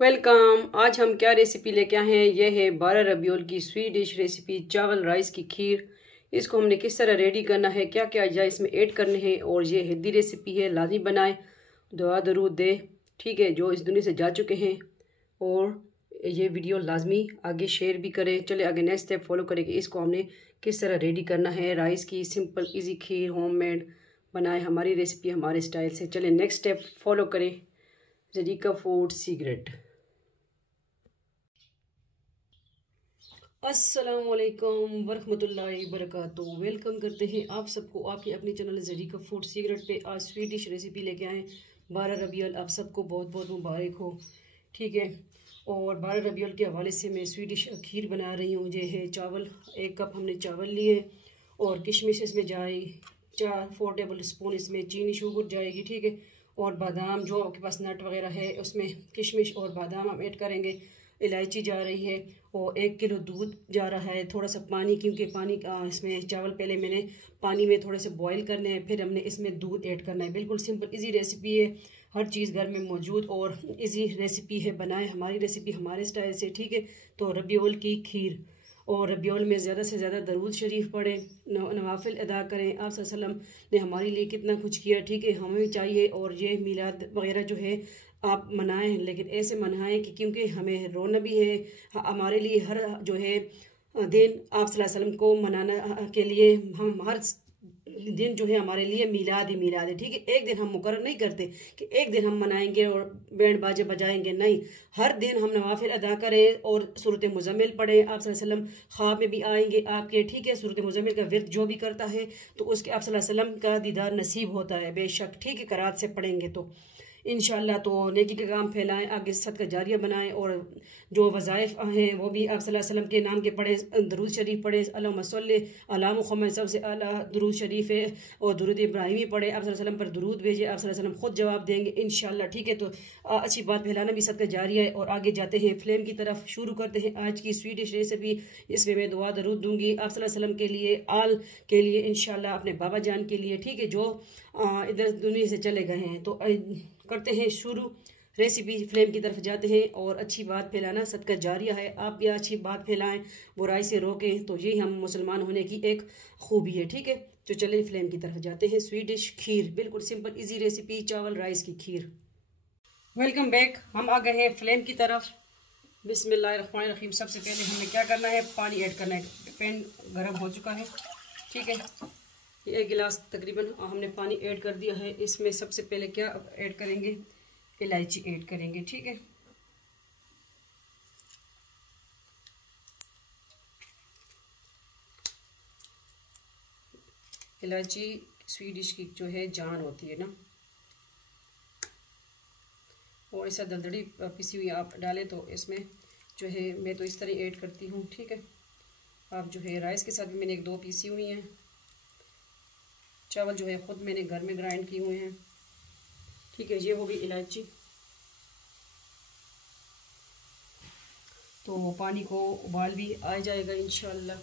Welcome. आज हम क्या रेसिपी लेके आए हैं? यह है 12 रबीउल की स्वीट डिश रेसिपी, चावल राइस की खीर। इसको हमने किस तरह रेडी करना है, क्या क्या अज्जा इसमें ऐड करने हैं, और ये हेल्दी रेसिपी है, लाजमी बनाएं, दुआ दरूद दे। ठीक है, जो इस दुनिया से जा चुके हैं, और ये वीडियो लाजमी आगे शेयर भी करें। चले आगे नेक्स्ट स्टेप फॉलो करें कि इसको हमने किस तरह रेडी करना है। राइस की सिंपल इजी खीर होममेड बनाए, हमारी रेसिपी हमारे स्टाइल से। चले नेक्स्ट स्टेप फॉलो करें। Zarika food secret. अस्सलामुअलैकुम वरहमतुल्लाहि वबरकातुहू। वेलकम करते हैं आप सबको आपके अपने चैनल जरीका फूड सीक्रेट पे। आज स्वीट डिश रेसिपी लेके आए 12 रबीउल। आप सबको बहुत बहुत मुबारक हो। ठीक है, और 12 रबीउल के हवाले से मैं स्वीट डिश खीर बना रही हूँ। ये है चावल, 1 कप हमने चावल लिए, और किशमिश इसमें जाएगी 4 टेबल स्पून, इसमें चीनी शुगर जाएगी। ठीक है, और बादाम जो आपके पास नट वगैरह है उसमें किशमिश और बादाम हम ऐड करेंगे। इलायची जा रही है, और 1 किलो दूध जा रहा है। थोड़ा सा पानी, क्योंकि पानी का इसमें चावल पहले मैंने पानी में थोड़े से बॉईल करने हैं, फिर हमने इसमें दूध ऐड करना है। बिल्कुल सिंपल इजी रेसिपी है, हर चीज़ घर में मौजूद और इजी रेसिपी है। बनाए हमारी रेसिपी हमारे स्टाइल से। ठीक है, तो रबीउल की खीर, और रबीउल में ज़्यादा से ज़्यादा दरूद शरीफ पढ़ें, नवाफिल अदा करें। आप सल्लल्लाहु अलैहि वसल्लम ने हमारे लिए कितना कुछ किया। ठीक है, हमें भी चाहिए, और ये मिलाद वगैरह जो है आप मनाएं, लेकिन ऐसे मनाएं कि क्योंकि हमें रोना भी है। हमारे लिए हर जो है दिन आप सल्लल्लाहु अलैहि वसल्लम को मनाना के लिए हम हर दिन जो है हमारे लिए मिलाद ही मिलाद है। ठीक है, एक दिन हम मुकर्रर नहीं करते कि एक दिन हम मनाएंगे और बैंड बाजे बजाएंगे, नहीं। हर दिन हम नवाफिल अदा करें और सूरत मुज़म्मिल पढ़ें। आप सल्लल्लाहु अलैहि वसल्लम ख्वाब में भी आएंगे आपके। ठीक है, सूरत मुज़म्मिल का विर्द जो भी करता है तो उसके आप सल्लल्लाहु अलैहि वसल्लम का दीदार नसीब होता है बेशक। ठीक है, करात से पढ़ेंगे तो इंशाल्लाह। तो नेकी के काम फैलाएं, आगे सदका जारिया बनाएं, और जो वज़ाइफ हैं वो भी आप सल्लल्लाहु अलैहि वसल्लम के नाम के पढ़ें, दरूद शरीफ पढ़ें। अल्लाहुम्मा सल्ली अला मुहम्मद, सबसे आला दरूद शरीफ है, और दरूद इब्राहिमी पढ़े। आप सल्लल्लाहु अलैहि वसल्लम पर दरूद भेजे, आप सल्लल्लाहु अलैहि वसल्लम खुद जवाब देंगे इंशाल्लाह। ठीक है, तो अच्छी बात फैलाना भी सदका जारिया है। और आगे जाते हैं फ्लेम की तरफ, शुरू करते हैं आज की स्वीट डिश रेसिपी। इसमें मैं दुआ दरूद दूंगी आप सल्लल्लाहु अलैहि वसल्लम के लिए, आल के लिए इंशाल्लाह, अपने बाबा जान के लिए। ठीक है, जो इधर दुनिया से चले गए हैं। तो करते हैं शुरू रेसिपी। फ्लेम की तरफ जाते हैं, और अच्छी बात फैलाना सदका जारिया है। आप भी अच्छी बात फैलाएं, बुराई से रोकें, तो यही हम मुसलमान होने की एक खूबी है। ठीक है, तो चलिए फ्लेम की तरफ जाते हैं। स्वीट डिश खीर, बिल्कुल सिंपल इजी रेसिपी, चावल राइस की खीर। Welcome back. हम आ गए हैं फ्लेम की तरफ। बिस्मिल्लाहिर्रहमानिर्रहीम। सबसे पहले हमें क्या करना है, पानी ऐड करना है। पैन गर्म हो चुका है। ठीक है, 1 गिलास तकरीबन हमने पानी ऐड कर दिया है। इसमें सबसे पहले क्या ऐड करेंगे, इलायची ऐड करेंगे। ठीक है, इलायची स्वीट डिश की जो है जान होती है ना। और ऐसा दलदली पिसी हुई आप डालें तो इसमें जो है, मैं तो इस तरह ऐड करती हूँ। ठीक है, आप जो है राइस के साथ भी मैंने 1-2 पीसी हुई हैं। चावल जो है ख़ुद मैंने घर में ग्राइंड किए हुए हैं। ठीक है, ये हो गई इलायची। तो पानी को उबाल भी आ जाएगा इंशाल्लाह।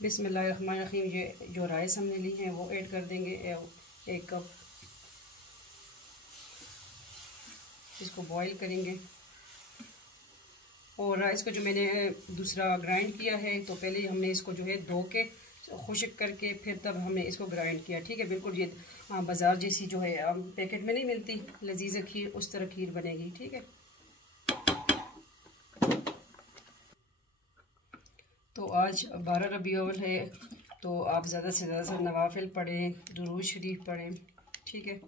बिस्मिल्लाहिर्रहमानिर्रहीम। ये जो राइस हमने ली है वो ऐड कर देंगे, 1 कप। इसको बॉईल करेंगे, और राइस को जो मैंने दूसरा ग्राइंड किया है, तो पहले हमने इसको जो है धो के खुश्क करके फिर तब हमने इसको ग्राइंड किया। ठीक है, बिल्कुल ये बाज़ार जैसी जो है पैकेट में नहीं मिलती लजीज़ खीर, उस तरह खीर बनेगी। ठीक है, तो आज 12 रबीउल है, तो आप ज़्यादा से ज़्यादा नवाफिल पढ़ें, दुरूद शरीफ पढ़ें। ठीक है,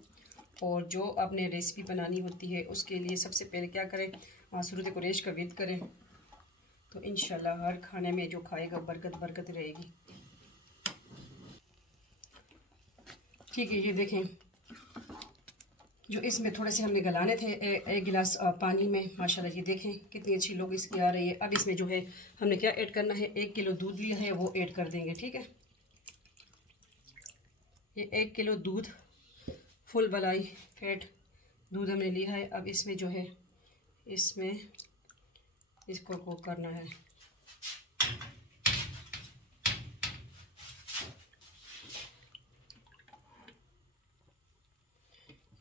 और जो आपने रेसिपी बनानी होती है उसके लिए सबसे पहले क्या करें, सूरत कुरैश का विर्द करें, तो इंशाल्लाह हर खाने में जो खाएगा बरकत बरकत रहेगी। ठीक है, ये देखें, जो इसमें थोड़े से हमने गलाने थे 1 गिलास पानी में, माशाल्लाह ये देखें कितनी अच्छी लोग इसकी आ रही है। अब इसमें जो है हमने क्या ऐड करना है, 1 किलो दूध लिया है वो ऐड कर देंगे। ठीक है, ये 1 किलो दूध, फुल मलाई फैट दूध हमने लिया है। अब इसमें जो है, इसमें इसको को करना है,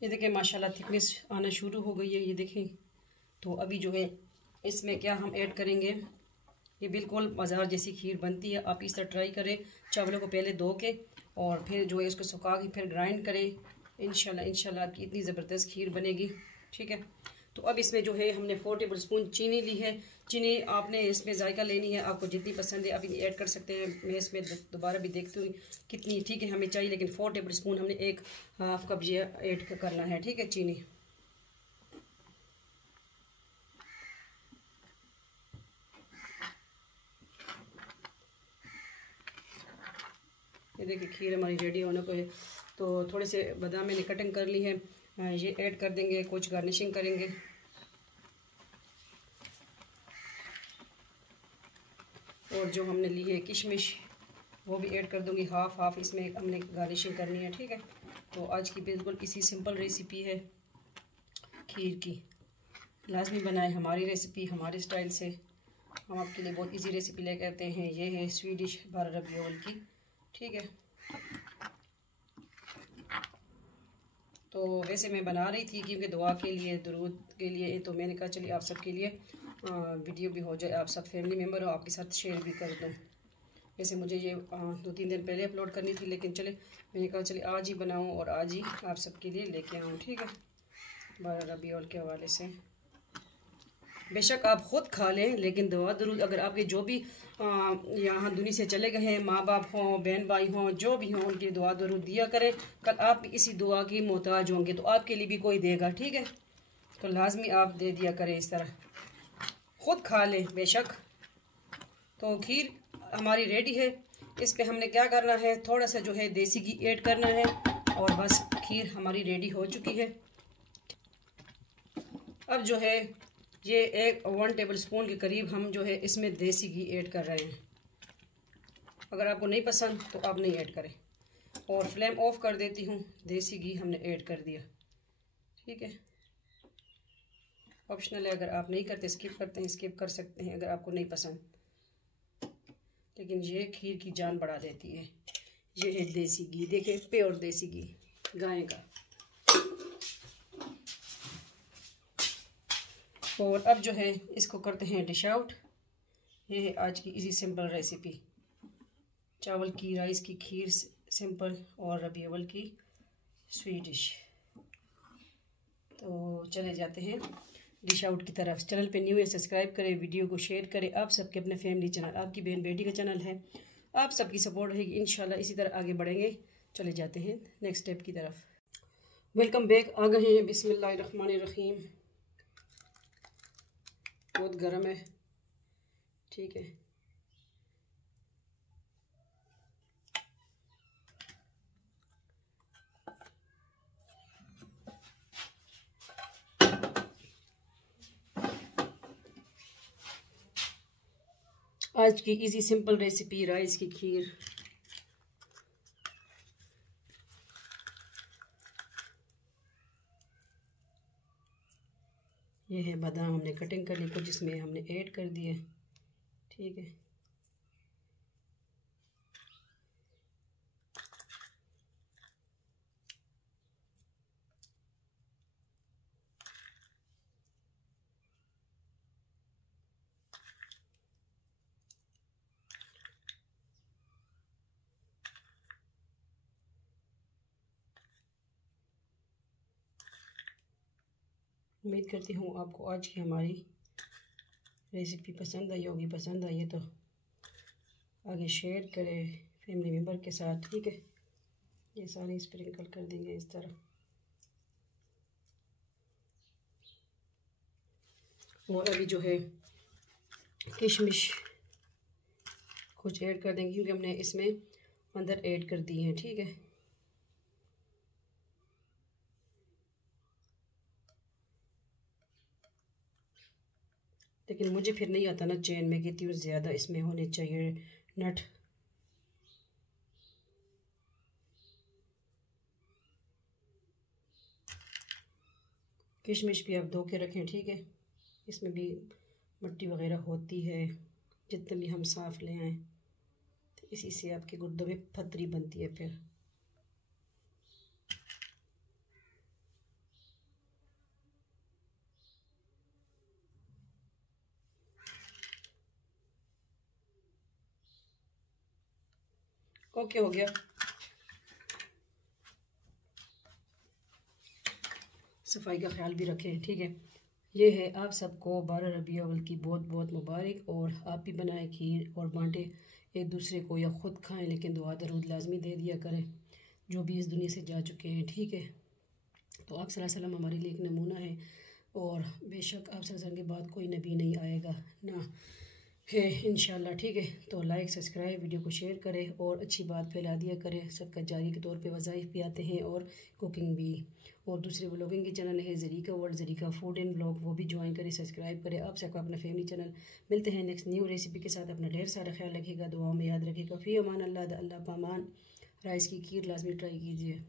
ये देखें माशाल्लाह थिकनेस आना शुरू हो गई है, ये देखें। तो अभी जो है इसमें क्या हम ऐड करेंगे, ये बिल्कुल बाज़ार जैसी खीर बनती है। आप इस तरह ट्राई करें, चावलों को पहले धो के और फिर जो है इसको सुखा के फिर ग्राइंड करें। इंशाल्लाह आपकी इतनी ज़बरदस्त खीर बनेगी, ठीक है। तो अब इसमें जो है हमने 4 टेबल स्पून चीनी ली है। चीनी आपने इसमें जायका लेनी है, आपको जितनी पसंद है आप ऐड कर सकते हैं। मैं इसमें दोबारा भी देखती हूँ कितनी ठीक है हमें चाहिए, लेकिन 4 टेबल स्पून हमने 1/2 कप ये ऐड करना है, ठीक है, चीनी। ये देखिए खीर हमारी रेडी होने को है। तो थोड़े से बादाम मैंने कटिंग कर ली है, ये ऐड कर देंगे, कुछ गार्निशिंग करेंगे। और जो हमने ली है किशमिश वो भी ऐड कर दूंगी, हाफ इसमें हमने गार्निशिंग करनी है, ठीक है। तो आज की बिल्कुल इसी सिंपल रेसिपी है खीर की। लाजमी बनाए हमारी रेसिपी हमारे स्टाइल से। हम आपके लिए बहुत इजी रेसिपी लेकर आते हैं। ये है स्वीट डिश 12 रबी अव्वल की, ठीक है। तो वैसे मैं बना रही थी क्योंकि दुआ के लिए, दुरूद के लिए, तो मैंने कहा चलिए आप सबके लिए वीडियो भी हो जाए, आप सब फैमिली मेम्बर हो, आपके साथ शेयर भी कर दूँ। वैसे मुझे ये 2-3 दिन पहले अपलोड करनी थी, लेकिन चले मैंने कहा चलिए आज ही बनाऊँ और आज ही आप सबके लिए लेके आऊँ, ठीक है, 12 रबी अव्वल के हवाले से। बेशक आप ख़ुद खा लें, लेकिन दुआ दरूद अगर आपके जो भी यहाँ दुनिया से चले गए हैं, माँ बाप हों, बहन भाई हों, जो भी हों, उनकी दुआ दरूद दिया करें। कल आप भी इसी दुआ की मोहताज होंगे तो आपके लिए भी कोई देगा, ठीक है। तो लाजमी आप दे दिया करें, इस तरह ख़ुद खा लें बेशक। तो खीर हमारी रेडी है। इस पर हमने क्या करना है, थोड़ा सा जो है देसी घी ऐड करना है और बस खीर हमारी रेडी हो चुकी है। अब जो है ये 1 टेबल स्पून के करीब हम जो है इसमें देसी घी ऐड कर रहे हैं। अगर आपको नहीं पसंद तो आप नहीं ऐड करें। और फ्लेम ऑफ कर देती हूँ। देसी घी हमने ऐड कर दिया, ठीक है। ऑप्शनल है, अगर आप नहीं करते स्किप करते हैं, स्किप कर सकते हैं अगर आपको नहीं पसंद, लेकिन ये खीर की जान बढ़ा देती है। ये है देसी घी, देखें प्योर देसी घी गाय का। और अब जो है इसको करते हैं डिश आउट। ये है आज की इजी सिंपल रेसिपी, चावल की राइस की खीर सिंपल और रबी अव्वल की स्वीट डिश। तो चले जाते हैं डिश आउट की तरफ। चैनल पे न्यू है सब्सक्राइब करें, वीडियो को शेयर करें। आप सबके अपने फैमिली चैनल, आपकी बहन बेटी का चैनल है, आप सबकी सपोर्ट रहेगी, इंशाल्लाह इसी तरह आगे बढ़ेंगे। चले जाते हैं नेक्स्ट स्टेप की तरफ। वेलकम बैक, आ गए हैं। बिस्मिल्लाहिर्रहमानिर्रहीम। बहुत गर्म है, ठीक है। आज की इजी सिंपल रेसिपी राइस की खीर। ये है बादाम हमने कटिंग कर ली, कुछ इसमें हमने ऐड कर दिए, ठीक है। उम्मीद करती हूँ आपको आज की हमारी रेसिपी पसंद आई होगी। पसंद आई है तो आगे शेयर करें फैमिली मेम्बर के साथ, ठीक है। ये सारे स्प्रिंकल कर देंगे इस तरह। और अभी जो है किशमिश कुछ ऐड कर देंगे क्योंकि हमने इसमें अंदर ऐड कर दी है, ठीक है। लेकिन मुझे फिर नहीं आता ना चैन में, कहती हूँ ज़्यादा इसमें होने चाहिए नट। किशमिश भी आप धो के रखें, ठीक है। इसमें भी मिट्टी वगैरह होती है, जितने भी हम साफ़ ले आएँ, तो इसी से आपके गुर्दों में पथरी बनती है फिर। ओके, हो गया। सफाई का ख्याल भी रखें, ठीक है। ये है आप सबको 12 रबी अव्वल की बहुत बहुत मुबारक। और आप भी बनाएं खीर और बांटें एक दूसरे को, या ख़ुद खाएं, लेकिन दुआ दरूद लाजमी दे दिया करें जो भी इस दुनिया से जा चुके हैं, ठीक है। तो आप सल्लल्लाहु अलैहि वसल्लम हमारे लिए एक नमूना है, और बेशक आप सल्लल्लाहु अलैहि वसल्लम के बाद कोई नबी नहीं आएगा ना है, इंशाल्लाह, ठीक है। तो लाइक सब्सक्राइब, वीडियो को शेयर करें और अच्छी बात फैला दिया करें। सदका जारी के तौर पे वज़ाइफ भी आते हैं और कुकिंग भी। और दूसरे ब्लॉगिंग के चैनल है Zarika world, Zarika food and blog, वो भी ज्वाइन करें, सब्सक्राइब करें। आप सबका अपना फैमिली चैनल। मिलते हैं नेक्स्ट न्यू रेसिपी के साथ। अपना ढेर सारा ख्याल रखिएगा, दुआ में याद रखिएगा। फ़ी अमान अल्लाह, अल्लाह पामान। राइस की खीर लाजमी ट्राई कीजिए।